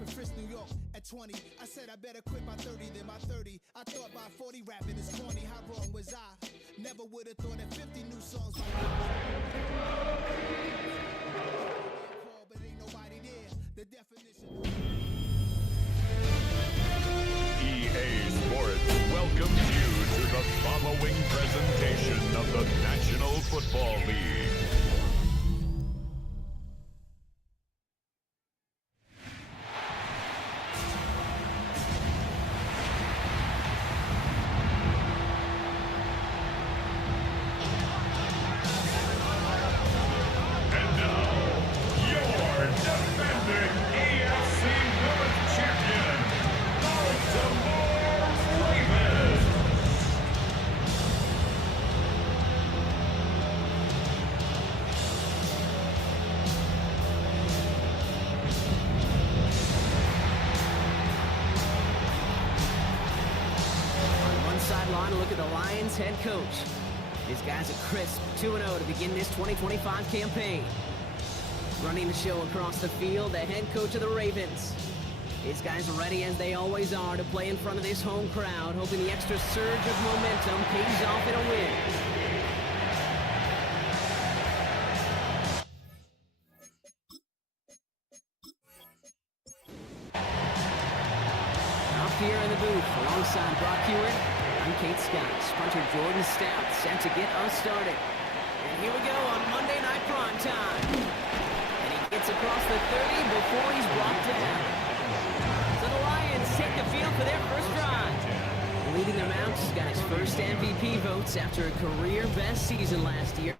in Frisk, New York at 20. I said I better quit by 30 than by 30. I thought by 40 rapping is corny. How wrong was I? Never would have thought that 50 new songs by but ain't nobody there. The definition. EA Sports welcomes you to the following presentation of the National Football League. Look at the Lions head coach. His guys are crisp 2-0 to begin this 2025 campaign. Running the show across the field, the head coach of the Ravens. His guys are ready as they always are to play in front of this home crowd, hoping the extra surge of momentum pays off in a win. Up here in the booth, alongside Brock Hewitt, I'm Kate Scott. Punter Jordan Stout set to get us started. And here we go on Monday Night Prime Time. And he gets across the 30 before he's brought down. So the Lions take the field for their first drive. Leading them out, he's got his first MVP votes after a career-best season last year.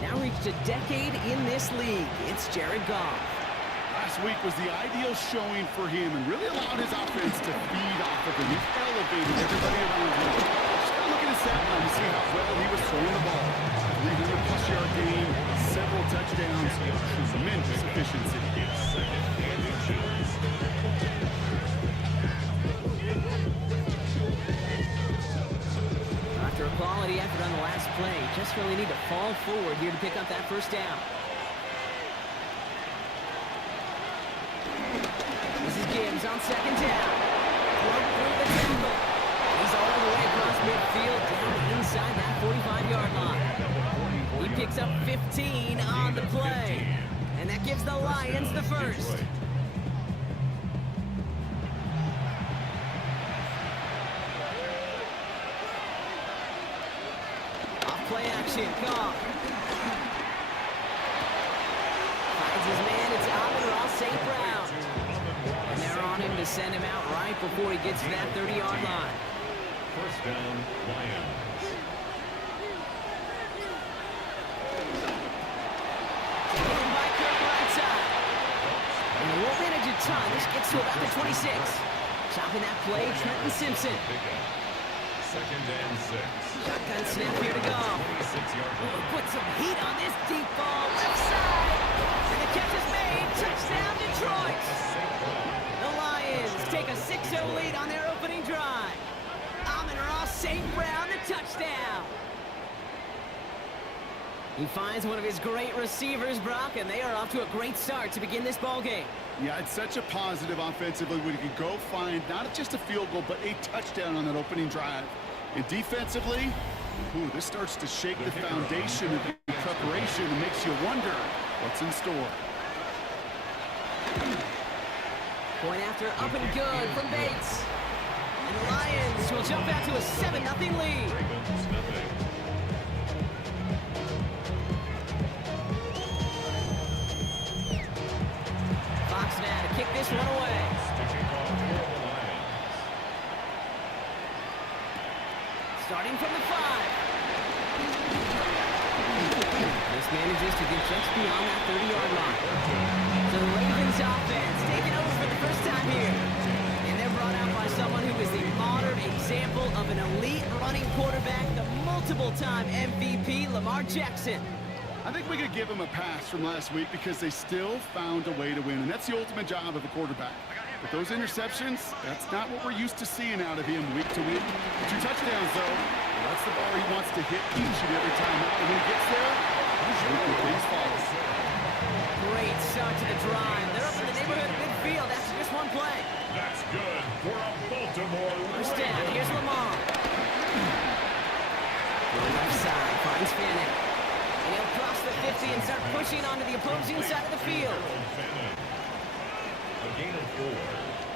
Now reached a decade in this league. It's Jared Goff. Last week was the ideal showing for him and really allowed his offense to feed off of him. He elevated everybody around him. Just gotta look at his stat line to see how well he was throwing the ball. 300-plus yard game, several touchdowns, tremendous efficiency. After a quality effort on the last play, just really need to fall forward here to pick up that first down. Gibbs on second down. Broke through the tackle. He's all the way across midfield down inside that 45-yard line. He picks up 15 on the play. And that gives the Lions the first. Off play action. Goff. Finds his man. It's Amon-Ra St. Brown. And they're on him to send him out right before he gets to that 30-yard line. First down, Lions. Taken by Kirk right side. And they won't manage a ton. This gets to about the 26. Chopping that play, Trenton Simpson. Second and 6. Shotgun snap here to go. Put some heat on this deep ball, left side. And the catch is made. Touchdown, Detroit. The Lions take a 6-0 lead on their opening drive. Amon-Ra St. Brown, the touchdown. He finds one of his great receivers, Brock, and they are off to a great start to begin this ball game. Yeah, it's such a positive offensively when you can go find not just a field goal, but a touchdown on that opening drive. And defensively, this starts to shake the foundation of the preparation and makes you wonder what's in store. Point after up and good from Bates. And the Lions will jump out to a 7-0 lead. Fox now to kick this one away. Starting from the 5. This manages to get just beyond that 30-yard line. So the Ravens offense taking over for the first time here. And they're brought out by someone who is the modern example of an elite running quarterback, the multiple-time MVP, Lamar Jackson. I think we could give them a pass from last week because they still found a way to win, and that's the ultimate job of a quarterback. But those interceptions, that's not what we're used to seeing out of him week to week. 2 touchdowns, though. That's the bar he wants to hit each and every time out. And when he gets there, things follow. Great start to the drive. They're up in the neighborhood of midfield after just 1 on play. That's good for a Baltimore First down, Ravens. here's Lamar. Going left side, finds Fanning. And he'll cross the 50 and start pushing onto the opposing side of the field. A gain of 4.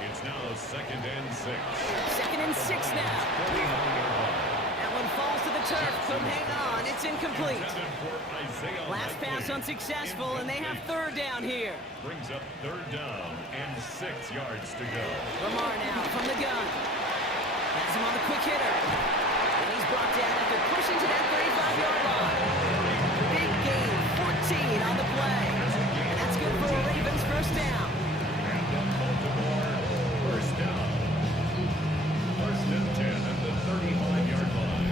It's now 2nd and 6. 2nd and 6 now. That one falls to the turf, couldn't hang on, it's incomplete. Last pass unsuccessful, and they have 3rd down here. Brings up 3rd down and 6 yards to go. Lamar now from the gun. Has him on the quick hitter. And he's brought down after pushing to that 35-yard line. Big gain, 14 on the play. And that's good for a Ravens first down. And the Baltimore first down. 1st and 10 at the 35-yard line.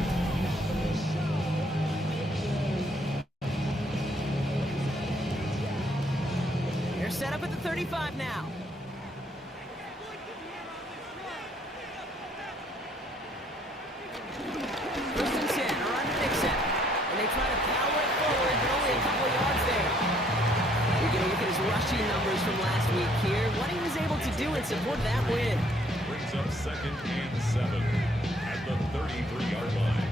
They're set up at the 35 now. First and 10, around the Nixon. And they try to power it forward, but only a couple of yards there. We're going to look at his rushing numbers from last week here. What he was able to do in support of that win. Brings up 2nd and 7 at the 33-yard line.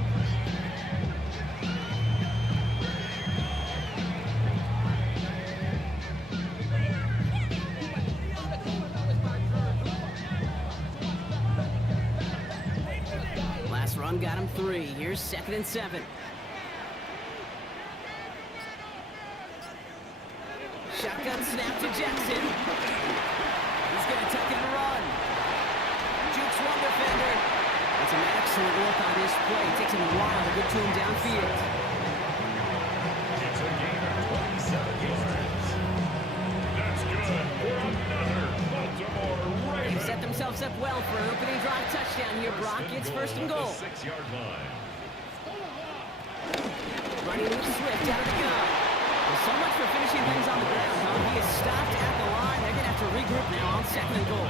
Last run got him 3. Here's 2nd and 7. Shotgun snap to Jackson. He's going to take it and run. Jukes one defender. That's an excellent look on this play. Takes him a while to get to him downfield. It's a gain of 27 yards. That's good for another Baltimore They've Ravens. set themselves up well for an opening drive touchdown here, Brock. It's 1st and goal. 6-yard line. Running with Swift out of the gun. Well, so much for finishing things on the ground, huh? He is stopped at the line. They're going to have to regroup now on 2nd and goal.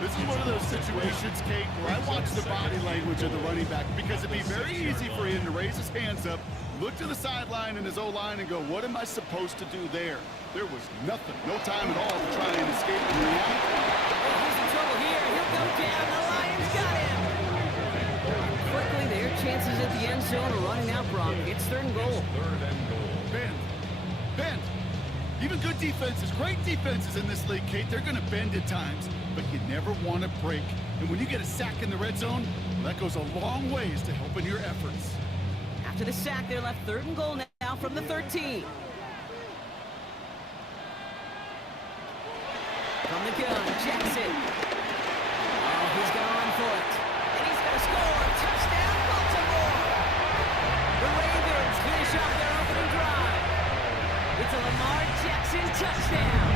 This is one of those situations, Kate, where I watch the body language of the running back because it'd be very easy for him to raise his hands up, look to the sideline and his O-line and go, what am I supposed to do there? There was nothing, no time at all to try and escape the reality. He's in trouble here. He'll go down. The Lions got him. Quickly, their chances at the end zone are running out, Brock. It's 3rd and goal. 3rd and goal. Bend. Even good defenses, great defenses in this league, Kate, they're going to bend at times, but you never want to break. And when you get a sack in the red zone, that goes a long ways to helping your efforts. After the sack, they're left 3rd and goal now from the 13. From the gun, Jackson. Oh, he's going to run for it. And he's going to score. Touchdown, Baltimore. The Ravens finish off their opening drive. It's a Lamar Jackson touchdown.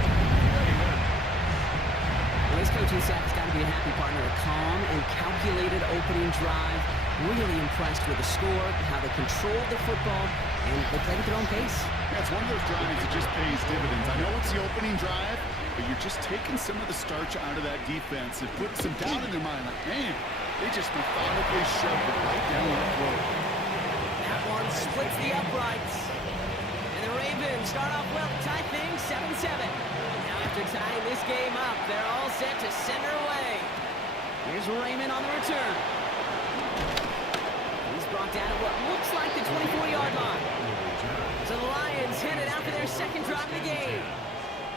Well, this coaching staff has got to be a happy partner. A calm and calculated opening drive. Really impressed with the score, how they controlled the football, and they played at their own pace. Yeah, it's one of those drives that just pays dividends. I know it's the opening drive, but you're just taking some of the starch out of that defense and putting some doubt in their mind. Like, man, they just methodically shoved it right down their throat. That one splits the uprights. And the Ravens start off well to tie things 7-7. Now after tying this game up, they're all set to send her away. Here's Raymond on the return. He's brought down at what looks like the 24-yard line. So the Lions headed out for their 2nd drive of the game.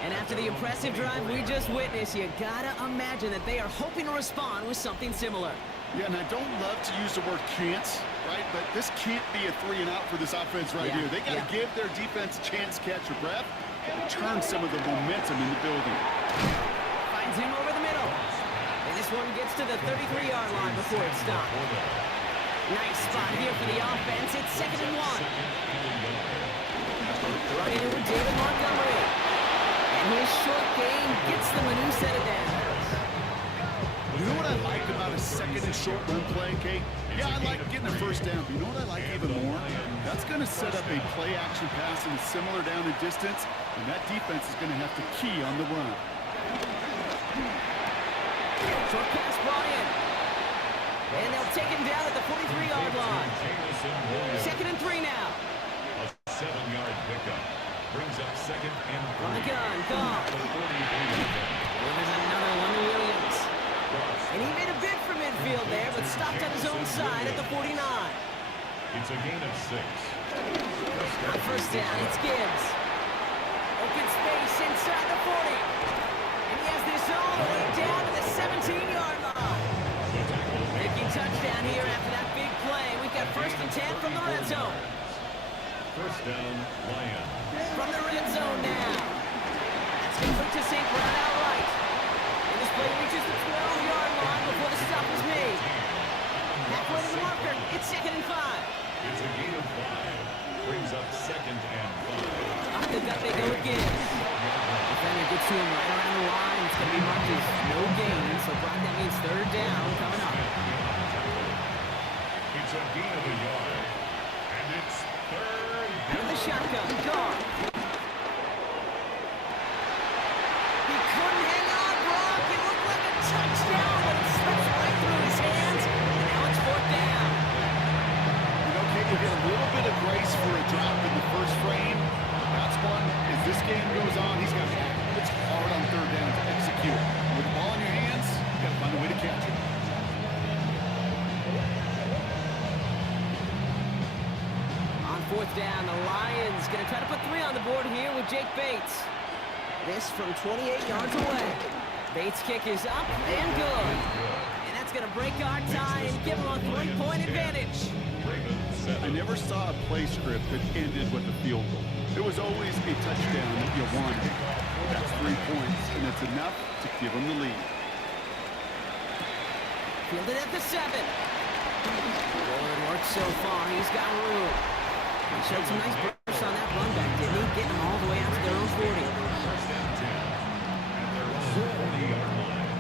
And after the impressive drive we just witnessed, you gotta imagine that they are hoping to respond with something similar. Yeah, and I don't love to use the word can't, right? But this can't be a 3 and out for this offense right here. They got to give their defense a chance to catch your breath and turn some of the momentum in the building. Finds him over the middle. And this one gets to the 33-yard line before it's stopped. Nice spot here for the offense. It's 2nd and 1. Running it with David Montgomery. And his short game gets them a new set of downs. You know what I like about a 2nd and short run play, Kate? Yeah, I like getting a first down, but you know what I like even more? That's going to set up a play-action pass in a similar down and distance, and that defense is going to have to key on the run. Short pass brought in. And they'll take him down at the 43-yard line. 2nd and 3 now. A 7-yard pickup. Brings up 2nd and 3. From the gun, gone. Well, there's another It's a gain of 6. On first down, it's Gibbs. Open space inside the 40. And he has this all the way down to the 17-yard line. Making touchdown here after that big play. We've got first and 10 from the red zone. First down, Lions. From the red zone now. That's complete to St. Brown outright. And this play reaches the 12-yard line before the stop is made. Halfway to the marker, it's 2nd and 5. It's a gain of 5. Brings up 2nd and 5. Up the gut they go again. Defender gets to him right around the line. It's going to be marked as no gain. So, Brock, that means 3rd down coming up. It's a gain of a yard. And it's 3rd down. With the shotgun, gone. He couldn't hang on, Brock. It looked like a touchdown, but it slipped right through his hands. And now it's 4th down. You know, Kate, you get a little bit of grace for a drop in the first frame. That's one. As this game goes on, he's got to it's hard on 3rd down to execute. With the ball in your hands, you got to find a way to catch it. On 4th down, the Lions going to try to put 3 on the board here with Jake Bates. This from 28 yards away. Bates' kick is up and good. And that's going to break our tie and give them a 3-point advantage. I never saw a play script that ended with a field goal. It was always a touchdown that you wanted. That's 3 points, and it's enough to give them the lead. Fielded at the 7. Good work so far. He's got room. He showed some nice bursts on that run back, didn't he? Getting them all the way out to their own 40. First down 10. At their own 40-yard line.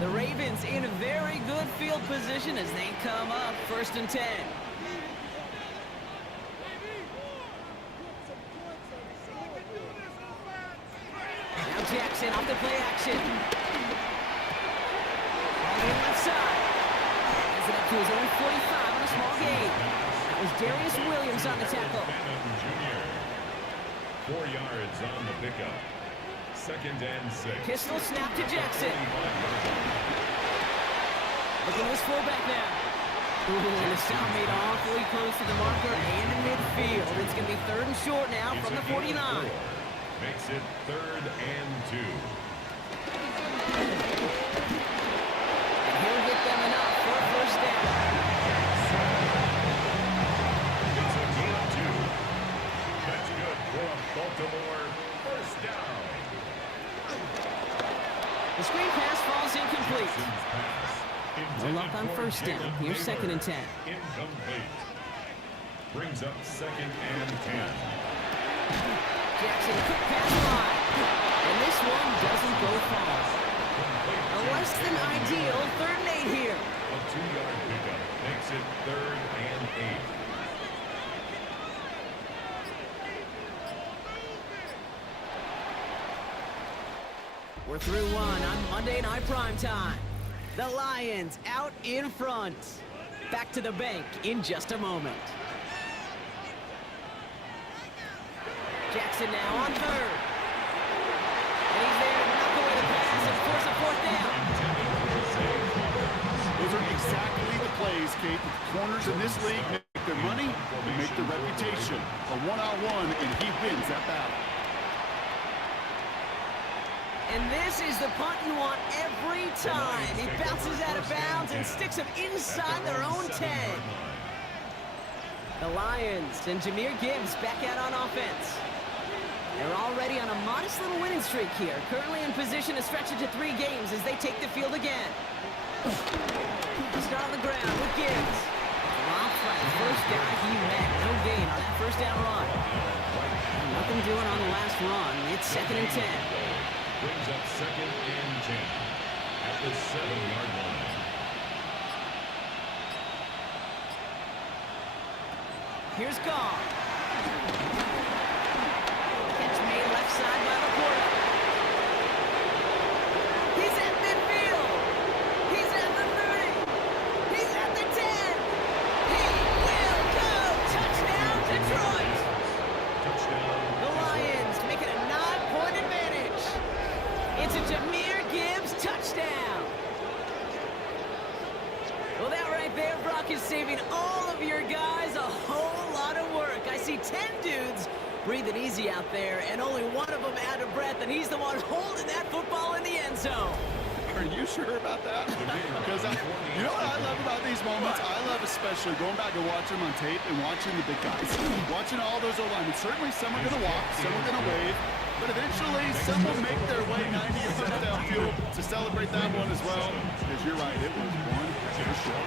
The Ravens in a very good field position as they come up 1st and 10. Now Jackson off the play action. On the left side. Has it up to his own 45 on a small gain. That was Darius Williams on the tackle. Jr. 4 yards on the pickup. 2nd and 6. Pistol snap to Jackson. Look at this fullback now. Ooh, and the stop made awfully close to the marker and in midfield. It's going to be 3rd and short now from the 49. Makes it 3rd and 2. And he'll get them enough for a first down. It's a gain of 2. That's good for a Baltimore first down. The screen pass falls incomplete. Roll up on first down. Here's 2nd and 10. Incomplete. Brings up 2nd and 10. Jackson, quick pass line. And this one doesn't go far. A less than ideal 3rd and 8 here. A 2-yard pickup makes it 3rd and 8. We're through one on Monday Night Primetime. The Lions out in front. Back to the bank in just a moment. Jackson now on 3rd. And he's there to knock away the pass and force a 4th down. Those are exactly the plays, Kate. The corners in this league make their money and make their reputation. A one-on-one, and he wins that battle. And this is the punt you want every time. He bounces out of bounds and sticks him inside their own 10. The Lions and Jahmyr Gibbs back out on offense. They're already on a modest little winning streak here. Currently in position to stretch it to 3 games as they take the field again. Start on the ground with Gibbs. Rob flat, first guy he met. No gain on that first down run. Nothing doing on the last run. It's 2nd and 10. Brings up 2nd and 10 at the 7-yard line. Here's Gall. Catch made left side by the quarter. He's at midfield. He's at the 30. He's at the 10. He will go. Touchdown, Detroit. Touchdown. The Lions make it a 9-point advantage. It's a Jahmyr Gibbs touchdown. Well, that right 10 dudes breathing easy out there, and only one of them out of breath, and he's the one holding that football in the end zone. Are you sure about that? Because you know what I love about these moments? I love especially going back and watching them on tape and watching the big guys. Watching all those O-linemen. Certainly some are going to walk, some are going to wave, but eventually some will make their way 90 yards downfield to celebrate that one as well. Because you're right, it was one heck of a show.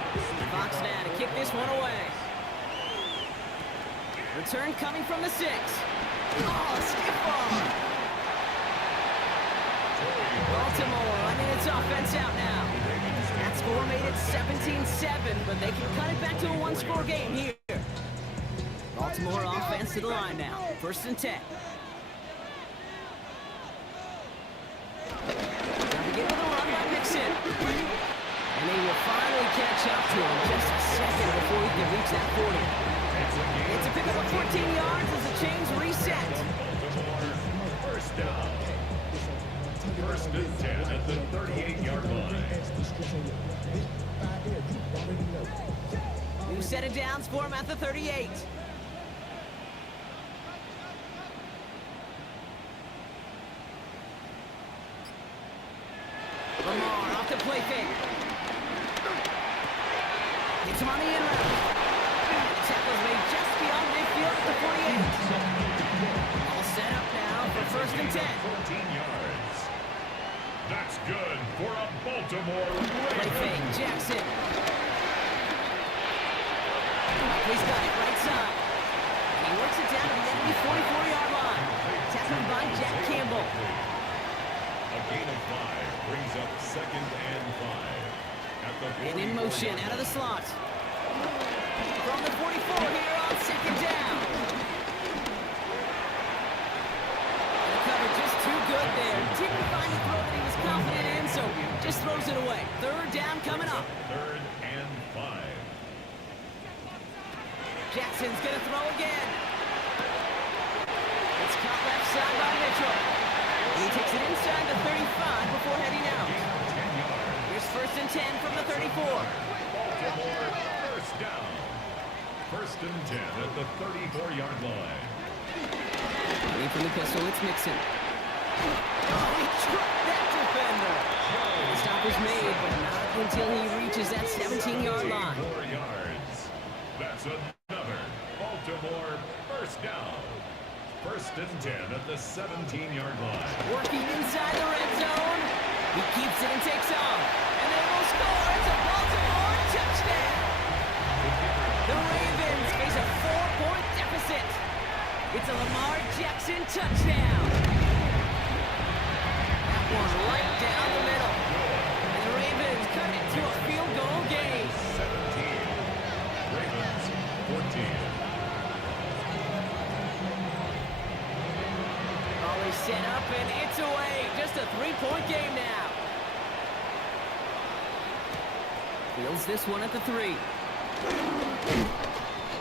Fox now to kick this one away. Return coming from the 6. Oh, skip ball. Baltimore running its offense out now. That score made it 17-7, but they can cut it back to a one-score game here. Baltimore offense to the line now. 1st and 10. Now begin with a run by Mixon. And they will finally catch up to him just a second before he can reach that 40. It's a pickup of 14 yards as the chains reset. First down. 1st and 10 at the 38-yard line. New set of downs for him at the 38. Lamar off the play fake. Gets him on the in route. Tackle's made just beyond midfield at the 48. All set up now for 1st and 10. 14 yards. That's good for a Baltimore Play Ravens. fake, Jackson. He's got it right side. And he works it down to the enemy 44-yard line. Tackled by Jack Campbell. A gain of 5 brings up 2nd and 5. At the And in motion, out of the slot. From the 44 here on 2nd down. And the cover just too good there. Didn't find a throw that he was confident in, so just throws it away. 3rd down coming up. 3rd and 5. Jackson's gonna throw again. It's caught left side by Mitchell. And he takes it inside the 35 before heading out. 10 yards. Here's 1st and 10 from the 34. Baltimore first down. 1st and 10 at the 34-yard line. Running from the pistol, it's Mixon. Oh, he tripped that defender. The stop is made, but not until he reaches that 17-yard line. 4 yards. That's another Baltimore first down. 1st and 10 at the 17-yard line. Working inside the red zone. He keeps it and takes off. And they will score. It's a Baltimore touchdown. The Ravens face a 4-point deficit. It's a Lamar Jackson touchdown. That one right down the middle. And the Ravens cut it to a field goal game. 17. Ravens 14. Ball is set up and it's away. Just a 3-point game now. Fields this one at the 3.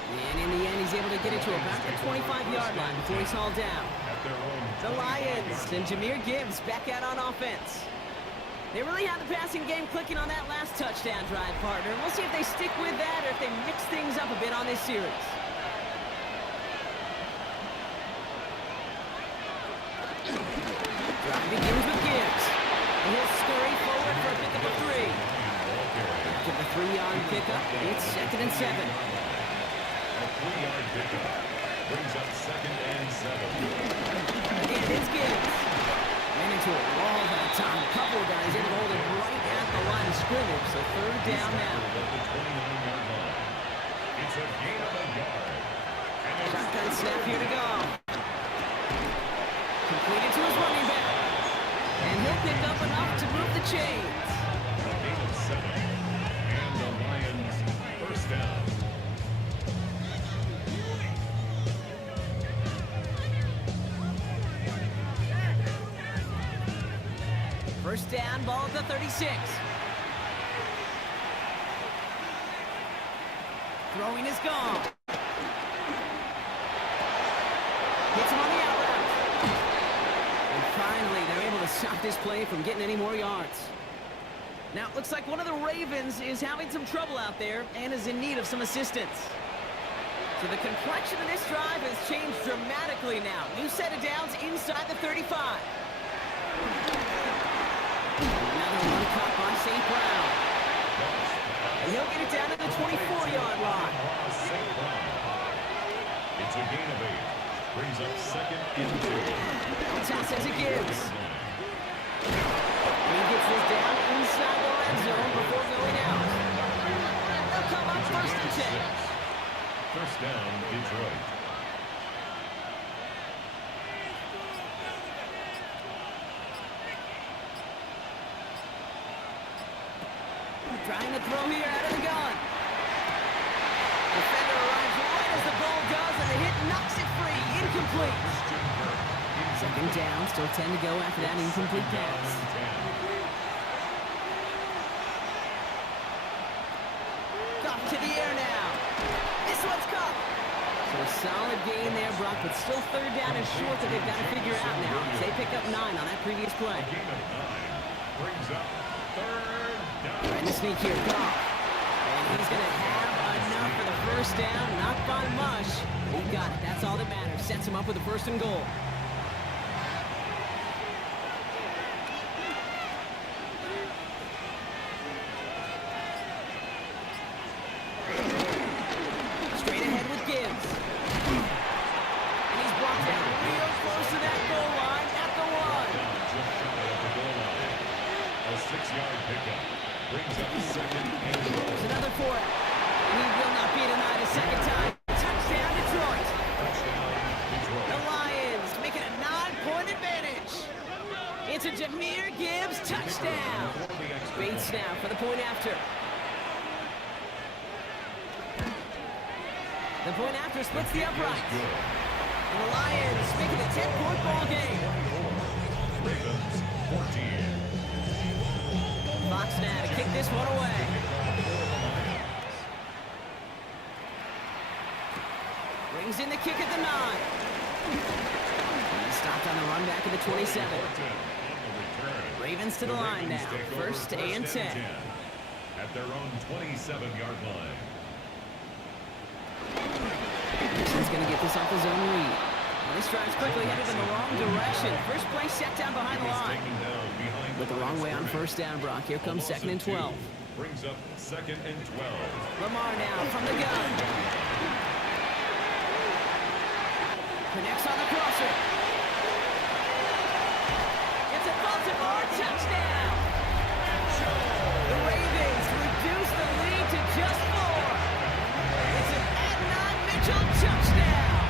And in the end, he's able to get it to about the 25-yard line before he's hauled down. At their own The Lions and Jahmyr Gibbs back out on offense. They really had the passing game clicking on that last touchdown drive, partner. We'll see if they stick with that or if they mix things up a bit on this series. Drive begins with Gibbs. And he'll scurry forward for a pickup of 3. After the 3-yard pickup, it's 2nd and 7. A 3-yard pickup brings up 2nd and 7. And it's Gibbs. Ran into a wall that time. A couple of guys able to hold it right at the line of scrimmage. So 3rd down now. At the 29-yard line. It's a gain of a yard. And it's Shotgun snap here to go. Completed to his running back. And he'll pick up enough to move the chains. a gain of 7. And the Lions first down. First down, ball at the 36. Throwing is gone. Hits him on the out route. And finally, they're able to stop this play from getting any more yards. Now, it looks like one of the Ravens is having some trouble out there and is in need of some assistance. So the complexion of this drive has changed dramatically now. New set of downs inside the 35. Another one caught by St. Brown. And he'll get it down to the 24-yard line. It's a gain of 8. Brings up second and 2. Toss it to Gibbs. He gets this down inside the red zone before going out. They'll come up first and 10. First down, Detroit. Trying to throw here out of the gun. Defender arrives right as the ball does, and the hit knocks it free. Incomplete. Second down, still 10 to go after that incomplete pass. Off to the air now. This one's caught. So a solid gain there, Brock, but still third down and short that they've got to figure out now as they pick up 9 on that previous play. A gain of 9 brings up third down. Trying to sneak here, Goff. And he's going to have enough for the first down, not by much. He got it. That's all that matters. Sets him up with a first and goal. Straight ahead with Gibbs. And he's brought down real close to that goal line at the 1. Just shy of the goal line. A 6-yard pickup brings up second and goal. There's another for it. He will not be denied a second time. Touchdown, Detroit. Touchdown, Detroit. The Lions make it a 9-point advantage. It's a Jahmyr Gibbs touchdown. Bates now for the point after. The point after splits the uprights. And the Lions make it a 10-point ball game. Ravens 14. Fox now to kick this one away. Brings in the kick at the 9. Stopped on the run back at the 27. Ravens to the line now. First and 10. At their own 27-yard line. He's going to get this off his own read. Well, this drive's quickly headed in the wrong direction. First play set down behind the line. With the wrong way on first down, Brock. Here comes second and 12. Brings up second and 12. Lamar now from the gun. Connects on the crosser. It's a Baltimore touchdown. The Ravens reduce the lead to just 4. It's an Adnan Mitchell touchdown.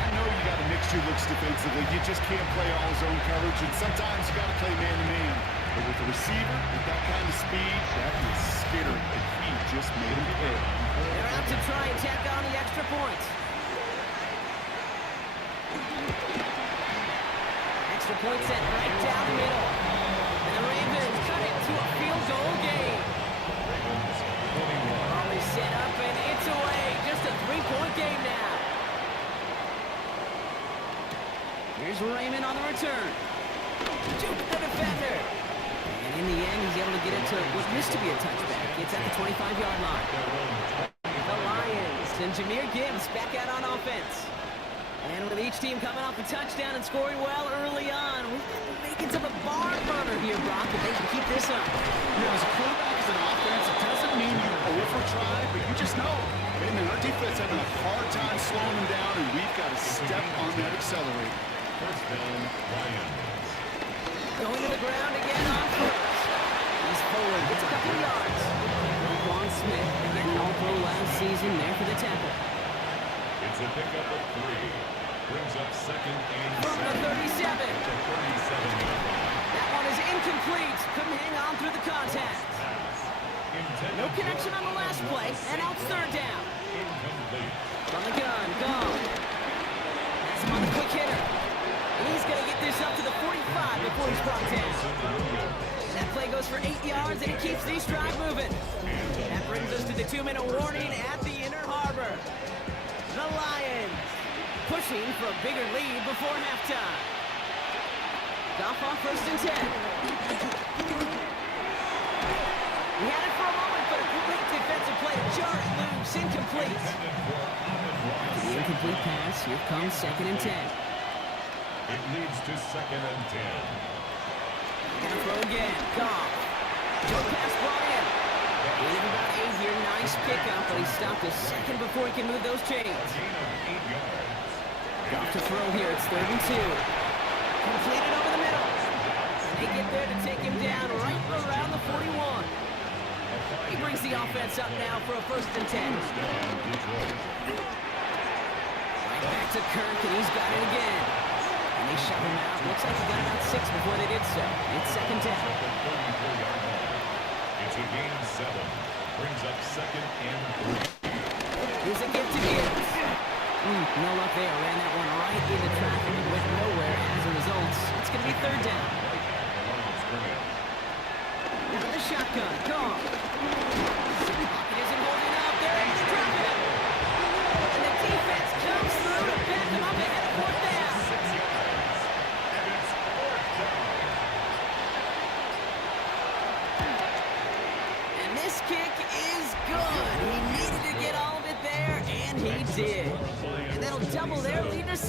I know you got to mix your looks defensively. You just can't play all zone coverage, and sometimes you got to play man-to-man. But with the receiver, with that kind of speed, that is scary. And he just made him pay. They're out to try and tack on the extra points. Extra point set right down the middle. And the Ravens cut it to a field goal game. Always set up and it's away. Just a 3-point game now. Here's Raymond on the return. Jukes the defender. And in the end, he's able to get it to what used to be a touchback. It's at the 25-yard line. The Lions and Jahmyr Gibbs back out on offense. And with each team coming off a touchdown and scoring well early on, we've got the makings of a barn burner here, Brock, if they can keep this up. You know, as a quarterback, as an offense, it doesn't mean you over-try, but you just know, hey, man, our defense having a hard time slowing them down, and we've got to step on that accelerator. First down, Lions. Going to the ground again on first. He's forward, gets a couple of yards. Juan Smith, again an all-pro last season, there for the tackle. It's a pickup of 3. Brings up second and From the 37. The 37-yard line. That one is incomplete. Couldn't hang on through the contact. No connection on the last play, and out third down. Incomplete. From the gun, gone. That's him on the quick hitter. And he's going to get this up to the 45 before he's brought down. That play goes for 8 yards, and it keeps these drive moving. That brings us to the 2-minute warning at the inner harbor. The Lions pushing for a bigger lead before halftime. Goff off first and 10. He had it for a moment, but a great defensive defensive play to jar it loose. Incomplete. After the incomplete pass, here comes 2nd and 10. It leads to 2nd and 10. Gonna throw again. Goff. Short pass brought in. Gain of about 8 here. Nice pickup, but he stopped a second before he can move those chains. Gain of 8 yards. Goff to throw here. It's 3rd and 2. Completed over the middle. And they get there to take him down right around the 41. He brings the offense up now for a 1st and 10. Right back to Kirk, and he's got it again. And they shove him out. Looks like he got about 6 before they did so. It's 2nd down. It's a gain of 7. Brings up 2nd and 3. Here's a gift to Gibbs. No luck there. Ran that one right into traffic and went nowhere as a result. It's going to be 3rd down. Another shotgun. Gone. Pocket isn't holding up. They're able to drop it. And the defense comes through to back them up ahead of 4th down. 6 yards. And it's 4th down. And this kick is good. He needed to get all of it there, and he did. And that'll double their lead to 6.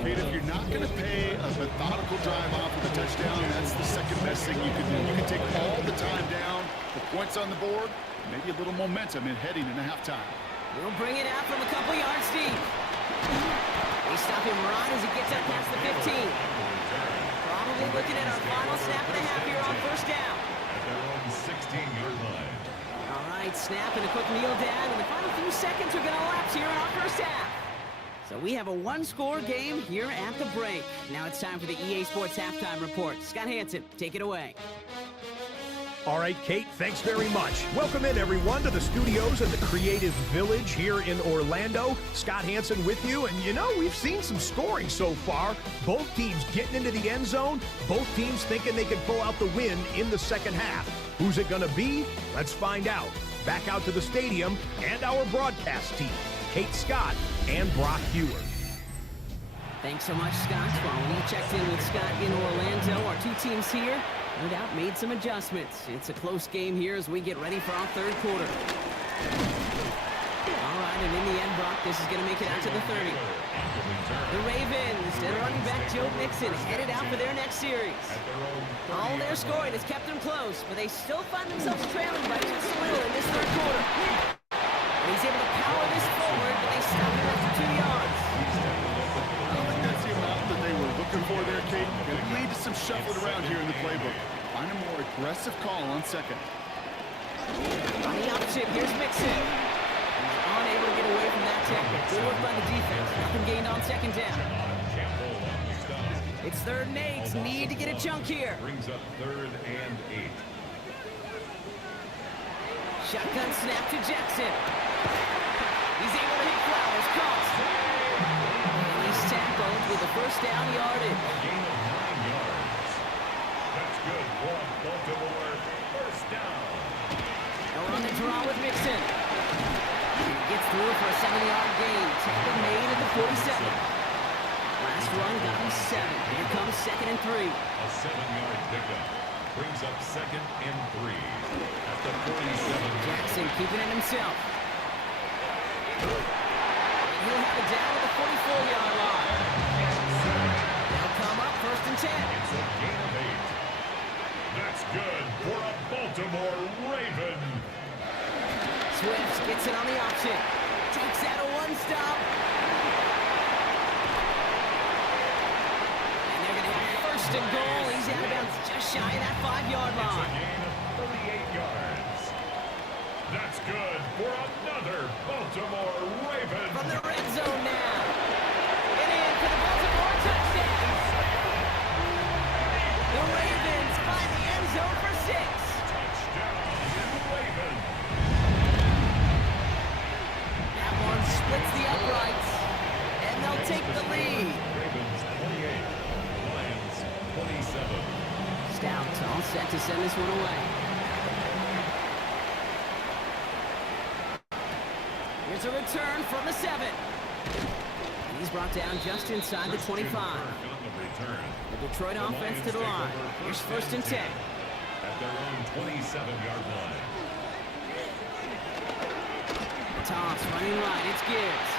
Kate, if you're not going to pay a methodical drive off with a touchdown, that's the second best thing you can do. You can take all the time down, the points on the board, maybe a little momentum in heading into halftime. We'll bring it out from a couple yards deep. They stop him right as he gets up past the 15. Probably looking at our final snap and a half here on 1st down. At their own 16-yard line. All right, snap and a quick kneel down, and the final few seconds are going to elapse here in our 1st half. So we have a 1-score game here at the break. Now it's time for the EA Sports Halftime Report. Scott Hansen, take it away. All right, Kate, thanks very much. Welcome in, everyone, to the studios of the Creative Village here in Orlando. Scott Hansen with you, and you know, we've seen some scoring so far. Both teams getting into the end zone, both teams thinking they could pull out the win in the 2nd half. Who's it going to be? Let's find out. Back out to the stadium and our broadcast team, Kate Scott and Brock Hewer. Thanks so much, Scott. While we checked in with Scott in Orlando, our two teams here, no doubt, made some adjustments. It's a close game here as we get ready for our 3rd quarter. All right, and in the end, Brock, this is going to make it out to the 30. The Ravens and running back Joe Mixon headed out for their next series. All their scoring has kept them close, but they still find themselves trailing by just a little in this 3rd quarter. And he's able to power this forward, but they stop him after 2 yards. I don't think that's the amount that they were looking for there, Kate. Going to lead to some shuffling around here in the playbook. Find a more aggressive call on 2nd. On the opposite, here's Mixon. He's unable to get away from that tackle. Good work by the defense. Nothing gained on 2nd down. It's 3rd and 8. Need to get a chunk here. Brings up 3rd and 8. Shotgun snap to Jackson. He's able to hit Flowers. Caught. And he's tackled with a 1st down yardage. Gain of 9 yards. That's good for Baltimore. 1st down. Now we're on the draw with Mixon. He gets through for a 7-yard gain. Tackle made at the 47. Last run got him 7. Here comes 2nd and 3. A 7-yard pickup. Brings up 2nd and 3. At the 47. Jackson keeping it himself. He'll have it down at the 44-yard line. They'll come up 1st and 10. It's a gain of 8. That's good for a Baltimore Raven. Swift gets it on the option. Takes out a 1-stop. And they're going to have 1st and goal. He's out of bounds just shy of that 5-yard It's a line. gain of 38 yards. That's good for another Baltimore Raven. From the red zone now. And in for the Baltimore touchdown. The Ravens find the end zone for 6. Touchdown, Raven. That one splits the uprights. And they'll take the lead. Ravens 28, Lions 27. Stout all set to send this one away. Here's a return from the 7. And he's brought down just inside the 25. The Detroit offense to the line. Here's 1st and 10. At their own 27-yard line. Toss, running right, it's Gibbs.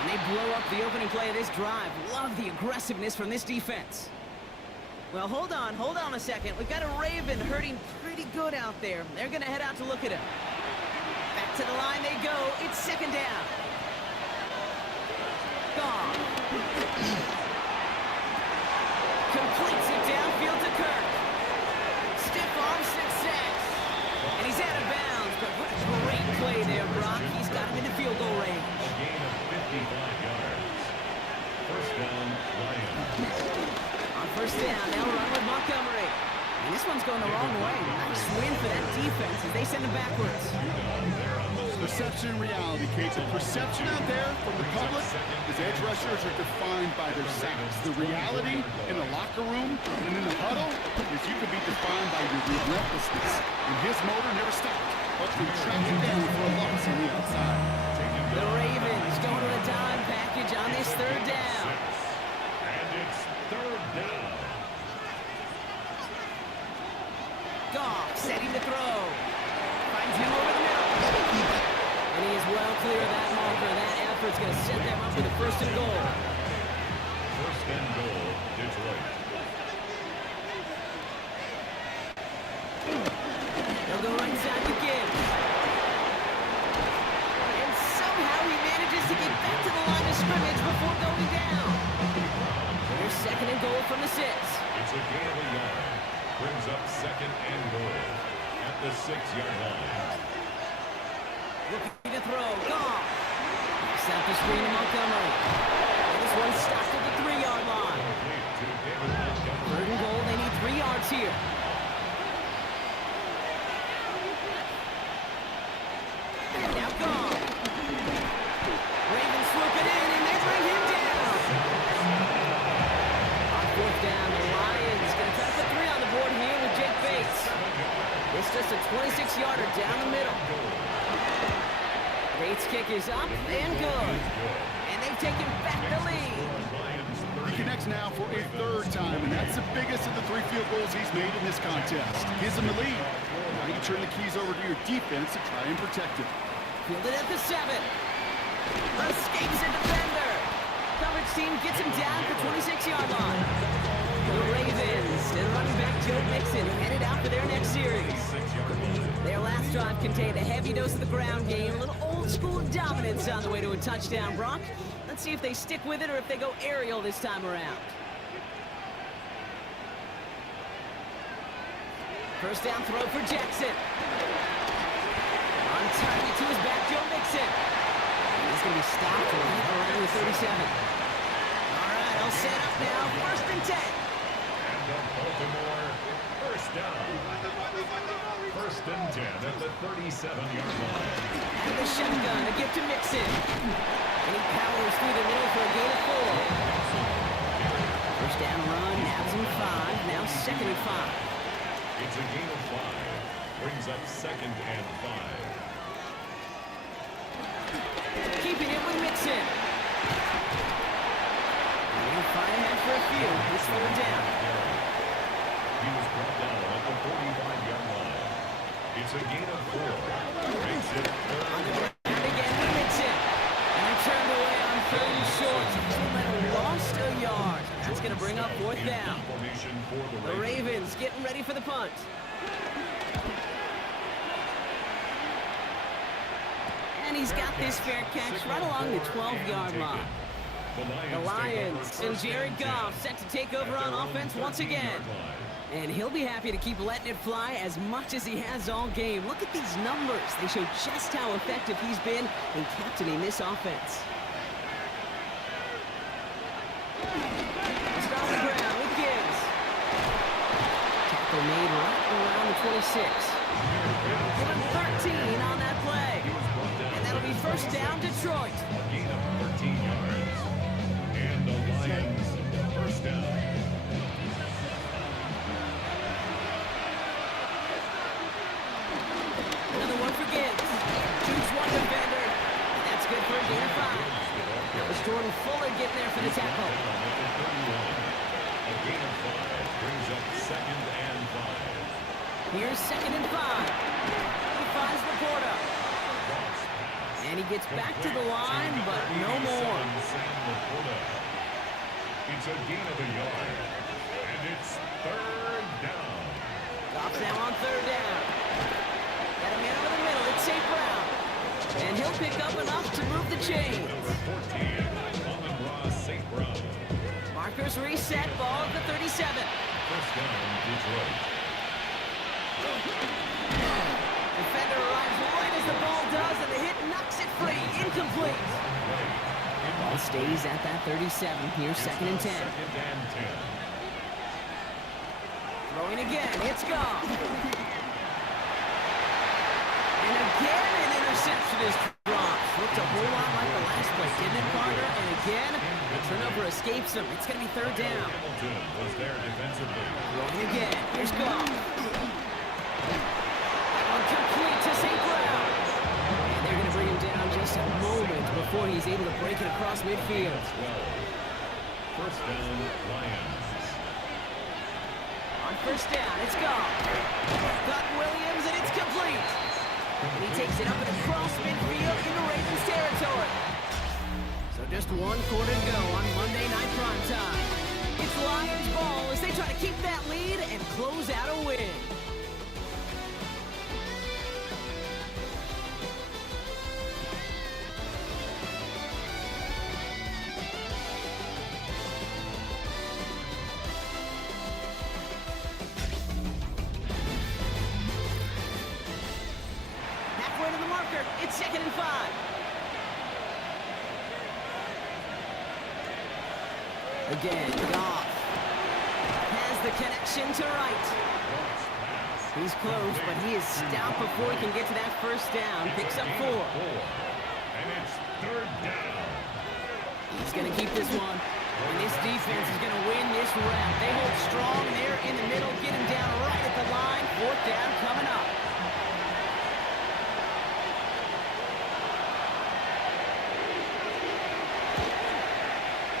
And they blow up the opening play of this drive. Love the aggressiveness from this defense. Well, hold on a second. We've got a Raven hurting pretty good out there. They're going to head out to look at him. Back to the line they go. It's second down. Goff. Completes it downfield to Kirk. Stiff arm success. And he's out of bounds, but what a great play there, Brock. He's got him in the field goal range. A gain of 55 yards. First down, Lions. On first down, they'll run with Montgomery. And this one's going the wrong way. Nice win for that defense as they send him backwards. Perception and reality, Kate. The perception out there from the public is edge rushers are defined by their sacks. The reality in the locker room and in the huddle is you can be defined by your relentlessness. And his motor never stopped. But they track it down for a loss on the outside. The Ravens going to a dime package on this third down. And it's third down. Goff setting to throw. Finds him over the middle. And he is well clear of that marker. That effort's going to set them up with a first and goal. First and goal, Detroit. They'll go right side with Gibbs. And somehow he manages to get back to the line of scrimmage before going down. Here's second and goal from the 6. It's a gain of a yard. Brings up second and goal at the 6-yard line. Looking to throw. Goff. Knocks out the screen to Montgomery. And this one stopped at the 3-yard line. Third and goal. They need 3 yards here. And now Goff. Ravens swoop it in, and they bring him down. On fourth down, the Lions going to try to put 3 on the board here with Jake Bates. It's just a 26-yarder down the middle. Bates' kick is up and good. And they've taken back the lead. He connects now for a third time, and that's the biggest of the 3 field goals he's made in this contest. Gives him the lead. Now you turn the keys over to your defense to try and protect it. Fielded at the 7. Escapes a defender. Coverage team gets him down at the 26-yard line. The Ravens and running back Joe Mixon headed out for their next series. Their last drive contained a heavy dose of the ground game, a little old-school dominance on the way to a touchdown, Brock. Let's see if they stick with it or if they go aerial this time around. First down throw for Jackson. On target to his back, Joe Mixon. And he's going to be stopped right around the 37. All right, all set up now. First and 10. And the Baltimore first down. First and 10 at the 37-yard line. Out of the shotgun, a gift to Mixon. And he powers through the middle for a gain of 4. First down run, nabs him 5. Now second and 5. It's a gain of 5. Brings up second and 5. Keeping it with Mixon. And he'll find him for a few. It's third down. He was brought down at the 45-yard line. It's a gain of 4. Makes it third. And again with Mixon. And they're turned away on third and short. Lost a yard. That's going to bring up fourth down. The Ravens getting ready for the punt. And he's got this fair catch right along the 12-yard line. The Lions and Jared Goff set to take over on offense once again. And he'll be happy to keep letting it fly as much as he has all game. Look at these numbers. They show just how effective he's been in captaining this offense. Start on the ground with Gibbs. Tackle made right around the 26. Give him 13 on that play. And that'll be first down, Detroit. Gain of 13 yards. And the Lions first down. Another one for Gibbs. Shoots one defender. And that's good for a gain of 5. That was Jordan Fuller getting there for the tackle. A gain of 5 brings up second and 5. Here's second and 5. He finds Laporta. And he gets back to the line, but no more. It's a gain of a yard, and it's third down. Goff's now on third down. Got a man over the middle. It's St. Brown. And he'll pick up enough to move the chains. Number 14, Amon-Ra St. Brown. Markers reset, ball at the 37. First down, Detroit. Defender arrives right as the ball does, and the hit knocks it free. Incomplete. Ball stays at that 37. Here's second and 10. Second and 10. Throwing again. It's gone. And again, an interception is dropped. Looked a whole lot like the last play, didn't it, Carter? And again, the turnover escapes him. It's going to be third down. Hamilton was there defensively. Throwing again. Here's Goff. That one complete to St. Brown. And they're going to bring him down just a moment before he's able to break it across midfield. First down, Lions. On first down, it's Goff. Got Williams, and it's complete. And he takes it up and across midfield into Ravens territory. So just one quarter to go on Monday Night Primetime. It's Lions ball as they try to keep that lead and close out a win. It's second and 5. Again, Goff has the connection to right. He's close, but he is stopped before he can get to that first down. Picks up 4. And it's third down. He's going to keep this one. And this defense is going to win this round. They hold strong there in the middle, get him down right at the line. Fourth down coming up.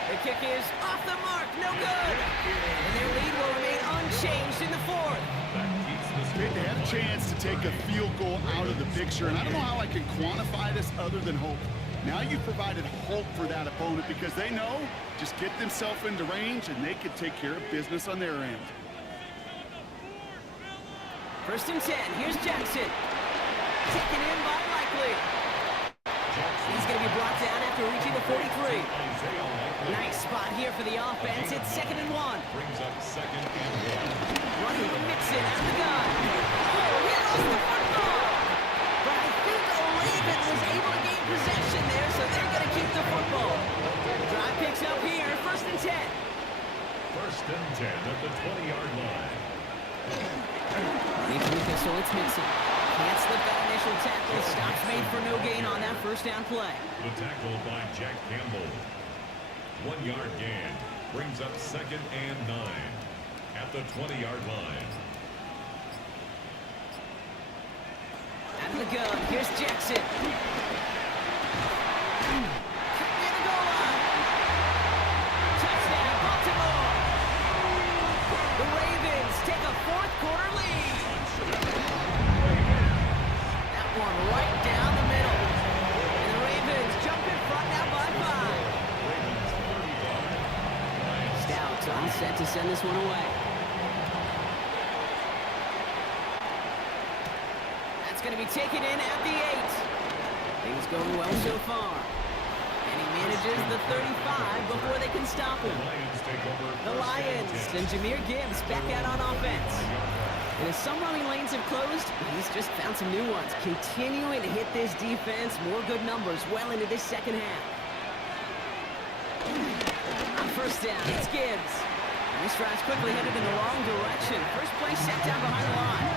The kick is off the mark, no good. And their lead will remain unchanged in the fourth. They had a chance to take a field goal out of the picture, and I don't know how I can quantify this other than hope. Now you've provided hope for that opponent because they know just get themselves into range and they can take care of business on their end. First and 10, here's Jackson. Taken in by Likely. He's going to be brought down after reaching the 43. Nice spot here for the offense. It's second and 1. Brings up second and 1. Running with Mixon out of the gun. Oh, he lost the football. But I think Raven was able to gain possession there, so they're going to keep the football. Drive picks up here, first and 10. First and 10 at the 20-yard line. So it's Mixon. Can't slip that initial tackle. Stops made for no gain on that first down play. The tackle by Jack Campbell. 1-yard gain. Brings up second and 9 at the 20-yard line. Out of the gun. Here's Jackson. Near the goal line. Touchdown, Baltimore. The Ravens take a fourth-quarter lead. That one right down the middle. And the Ravens jump in front now by 5. Stouts on set to send this one away. That's going to be taken in at the 8. Things going well so far. And he manages the 35 before they can stop him. The Lions and Jahmyr Gibbs back out on offense. And as some running lanes have closed, he's just found some new ones. Continuing to hit this defense, more good numbers well into this second half. On first down, it's Gibbs. And this drive's quickly headed in the wrong direction. First play set down behind the line.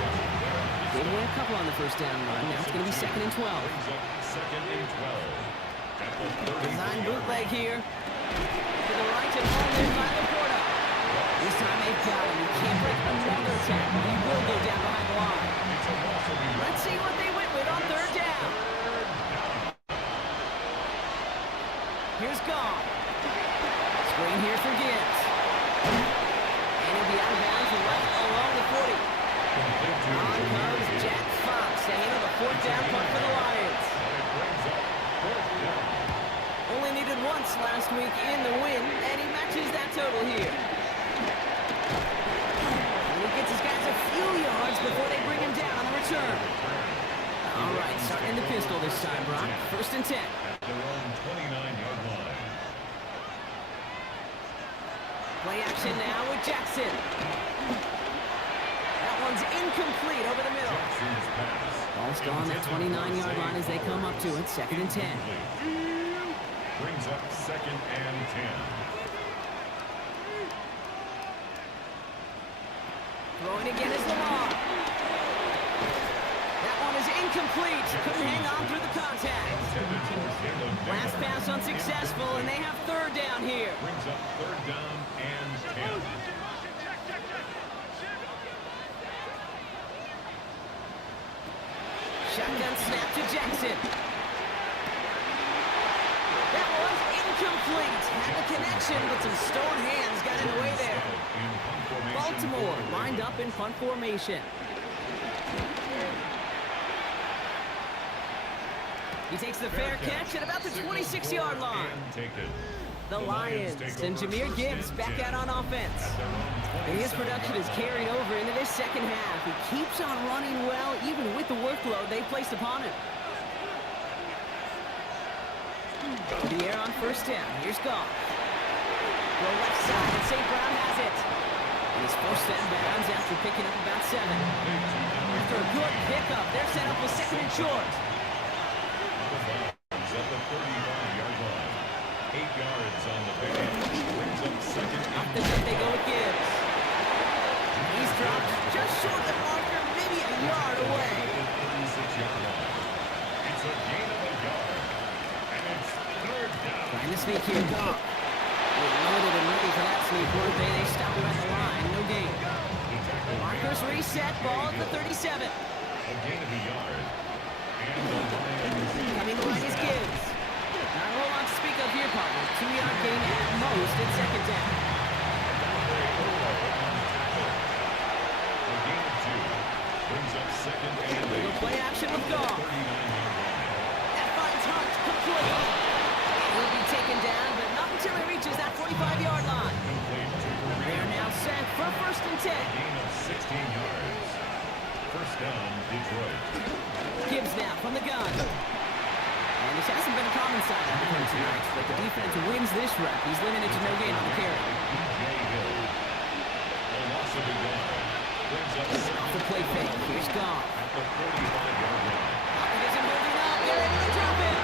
They win a couple on the first down run. Now it's going to be second and 12. Second and 12. Design bootleg here. To the right and home in by Laporta. This time they've got him. He can't break another tackle. He will go down behind the line. Let's see what they went with on third down. Here's Goff. Screen here for Gibbs. And he'll be out of bounds right along the 40. On comes Jack Fox. They handle the fourth down punt for the Lions. won once last week in the win, and he matches that total here. And he gets his guys a few yards before they bring him down on the return. All right, starting in the pistol this time, Brock. 1st and 10. At their own 29-yard line. Play action now with Jackson. That one's incomplete over the middle. Jackson's pass. Ball's gone that 29-yard line as they come up to it. 2nd and 10. Brings up 2nd and 10. Throwing again is Lamar. That one is incomplete. Couldn't hang on through the contact. Last pass unsuccessful, and they have 3rd down here. Brings up 3rd down and 10. Shotgun snap to Jackson. That was incomplete. Had the connection, but some stone hands got in the way there. Baltimore lined up in punt formation. He takes the fair catch at about the 26-yard line. The Lions and Jahmyr Gibbs back out on offense. And his production is carried over into this 2nd half. He keeps on running well, even with the workload they placed upon him. To the air on 1st down. Here's Goff. Go left side, and St. Brown has it. And he's forced out of bounds after picking up about 7. After a good pickup, they're set up with 2nd and short. At the 35-yard line. 8 yards on the pitch. Brings up 2nd Up and the top they go with Gibbs. He's dropped just short of the marker, maybe a yard away. 36-yard line. It's a gain of a yard. And it's 3rd down. Trying to sneak here, Goff. They're loaded and ready for that sneak, weren't they? They stop him at the line. No gain. Markers reset. Ball at the 37. A gain of a yard. And the Lions. Coming line is Gibbs. Not a whole lot to speak of here, partner. 2-yard gain at most at 2nd down. A gain of 2. Brings up 2nd and 8. Little play action with Goff. 39-yard line. That finds Hunt completely. He'll be taken down, but not until he reaches that 45-yard line. They're now set for 1st and 10. Gain of 16 yards. 1st down, Detroit. Gibbs now from the gun. And this hasn't been a common sight out of him tonight, but the defense wins this rep. He's limited to no gain on the carry. A loss of a yard. Brings up Off the play fake. Here's Goff. at the 45-yard line. Pocket isn't moving up. They're able to drop it.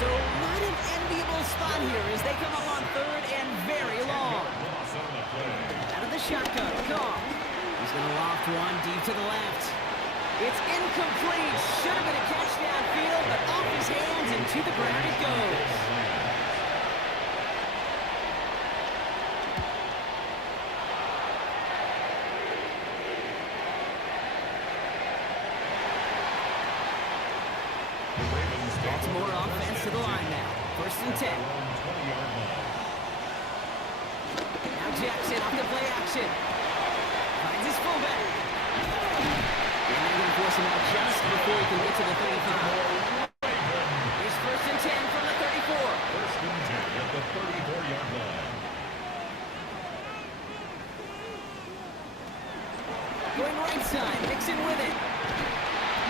So not an enviable spot here as they come up on 3rd and very long. Loss on the play. Out of the shotgun. Goff. He's going to loft one deep to the left. It's incomplete. Should have been a catch downfield, but off his hands and to the ground it goes. Baltimore offense to the line now. 1st and 10. 20-yard line. Now Jackson off the play action. Finds his fullback. And they're going to force him out just before he can get to the 35. Here's 1st and 10 from the 34. 1st and 10 at the 34-yard line. Going right side, Mixon with it.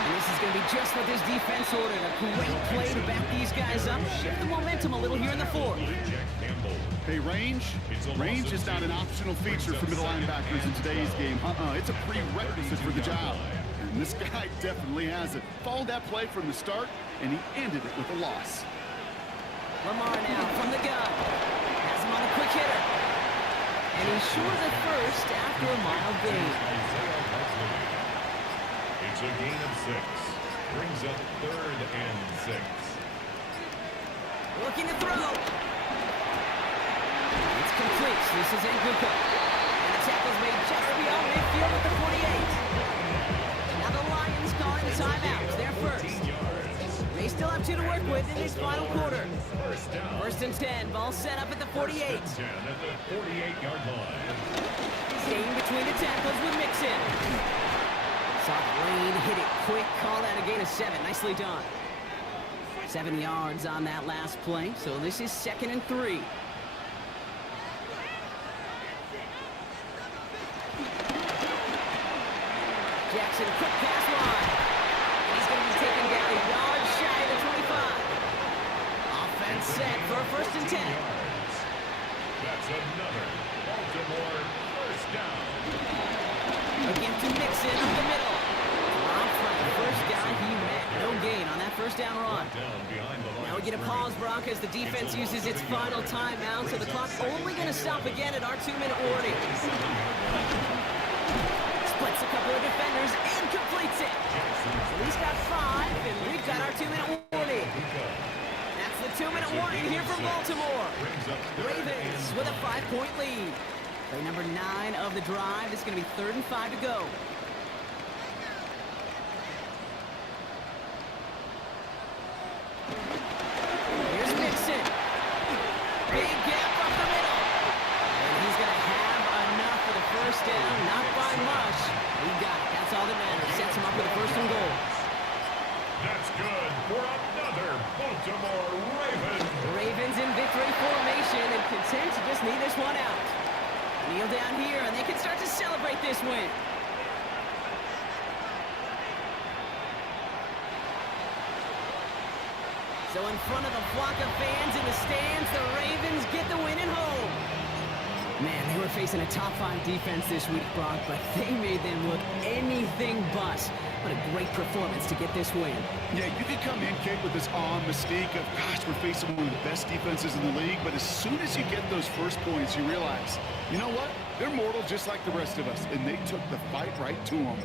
And this is going to be just what this defense ordered. A great play to back these guys up. Shift the momentum a little here in the 4th. Jack Campbell. Hey, range is not an optional feature for middle linebackers in today's game. It's a prerequisite for the job. And this guy definitely has it. Followed that play from the start, and he ended it with a loss. Lamar now from the gun. Has him on a quick hitter. And he's short of the 1st after a mild gain. It's a gain of 6. Brings up 3rd and 6. Looking to throw. It's complete. This is Nkuka. And the tackle's made just beyond midfield at the 48. Now the Lions calling a timeout. They're first. They still have 2 to work with in this final quarter. 1st and 10. Ball set up at the 48. 10 at the 48-yard line. Staying between the tackles with Mixon. Saw the lane, hit it quick, called out a gain of 7. Nicely done. 7 yards on that last play, so this is 2nd and 3. Jackson, quick pass line. He's going to be taken down a yard shy of the 25. Offense set for a 1st and 10. That's another Baltimore first down. Again to Mixon up the middle. Dropped for the first down. He met no gain on that first down run. Now we get a pause, Brock, as the defense uses its final timeout, so the clock's only going to stop again at our 2-minute warning. Splits a couple of defenders and completes it. So he's got 5, and we've got our 2-minute warning. That's the 2-minute warning here from Baltimore. Ravens with a 5-point lead. Play number 9 of the drive. It's going to be 3rd and 5 to go. Here's Mixon. Big gap up the middle. And he's going to have enough for the first down. Not by much. He got it. That's all that matters. Sets him up with a 1st and goal. That's good for another Baltimore Ravens. The Ravens in victory formation and content to just need this one out. Kneel down here, and they can start to celebrate this win. So in front of a flock of fans in the stands, the Ravens get the win at home. Man, they were facing a top-5 defense this week, Brock, but they made them look anything but. What a great performance to get this win. Yeah, you could come in, Kate, with this awe mystique of, gosh, we're facing one of the best defenses in the league, but as soon as you get those first points, you realize, you know what? They're mortal just like the rest of us, and they took the fight right to them.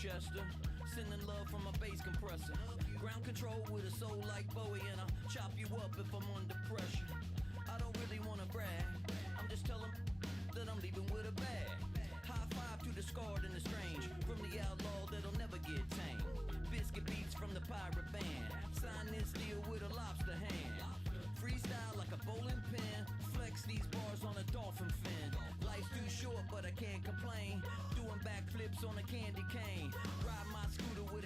Chester, sending love from a bass compressor. Ground control with a soul like Bowie, and I'll chop you up if I'm under pressure. I don't really wanna brag, I'm just telling that I'm leaving with a bag. High 5 to the scarred and the strange, from the outlaw that'll never get tamed. Biscuit beats from the pirate band, sign this deal with a lobster hand. Freestyle like a bowling pin, flex these bars on a dolphin fin. Life's too short but I can't complain, doing backflips on a candy cane. Ride my scooter with a